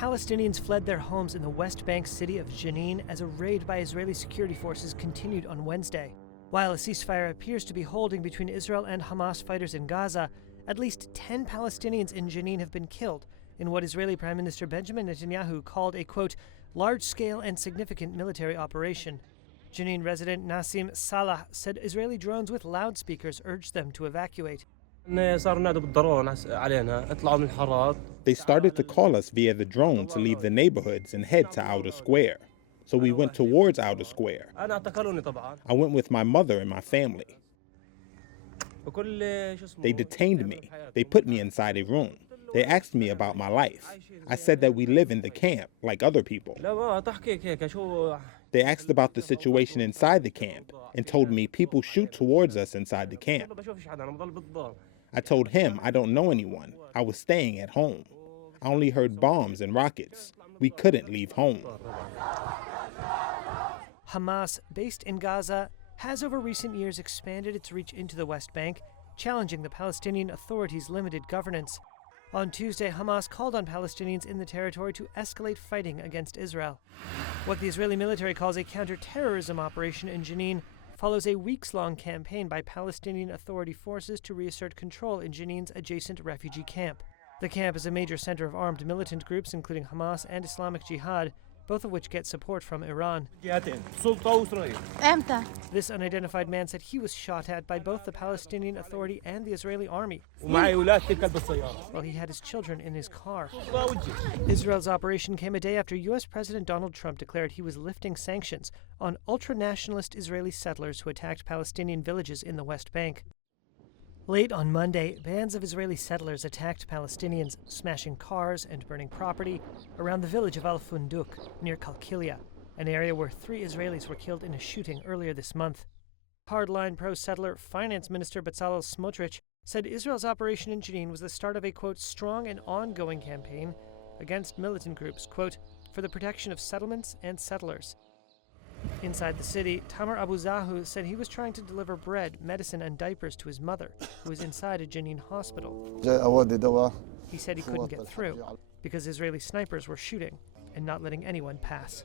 Palestinians fled their homes in the West Bank city of Jenin as a raid by Israeli security forces continued on Wednesday. While a ceasefire appears to be holding between Israel and Hamas fighters in Gaza, at least 10 Palestinians in Jenin have been killed in what Israeli Prime Minister Benjamin Netanyahu called a, quote, large-scale and significant military operation. Jenin resident Nassim Salah said Israeli drones with loudspeakers urged them to evacuate. They started to call us via the drone to leave the neighborhoods and head to Outer Square. So we went towards Outer Square. I went with my mother and my family. They detained me. They put me inside a room. They asked me about my life. I said that we live in the camp, like other people. They asked about the situation inside the camp and told me people shoot towards us inside the camp. I told him I don't know anyone. I was staying at home. I only heard bombs and rockets. We couldn't leave home. Hamas, based in Gaza, has over recent years expanded its reach into the West Bank, challenging the Palestinian Authority's limited governance. On Tuesday, Hamas called on Palestinians in the territory to escalate fighting against Israel. What the Israeli military calls a counter-terrorism operation in Jenin follows a weeks-long campaign by Palestinian Authority forces to reassert control in Jenin's adjacent refugee camp. The camp is a major center of armed militant groups, including Hamas and Islamic Jihad, both of which get support from Iran. This unidentified man said he was shot at by both the Palestinian Authority and the Israeli army while he had his children in his car. Israel's operation came a day after U.S. President Donald Trump declared he was lifting sanctions on ultra-nationalist Israeli settlers who attacked Palestinian villages in the West Bank. Late on Monday, bands of Israeli settlers attacked Palestinians, smashing cars and burning property around the village of Al-Funduk, near Kalkilia, an area where 3 Israelis were killed in a shooting earlier this month. Hardline pro-settler Finance Minister Bezalel Smotrich said Israel's operation in Jenin was the start of a, quote, strong and ongoing campaign against militant groups, quote, for the protection of settlements and settlers. Inside the city, Tamar Abu Zahu said he was trying to deliver bread, medicine, and diapers to his mother, who was inside a Jenin hospital. He said he couldn't get through because Israeli snipers were shooting and not letting anyone pass.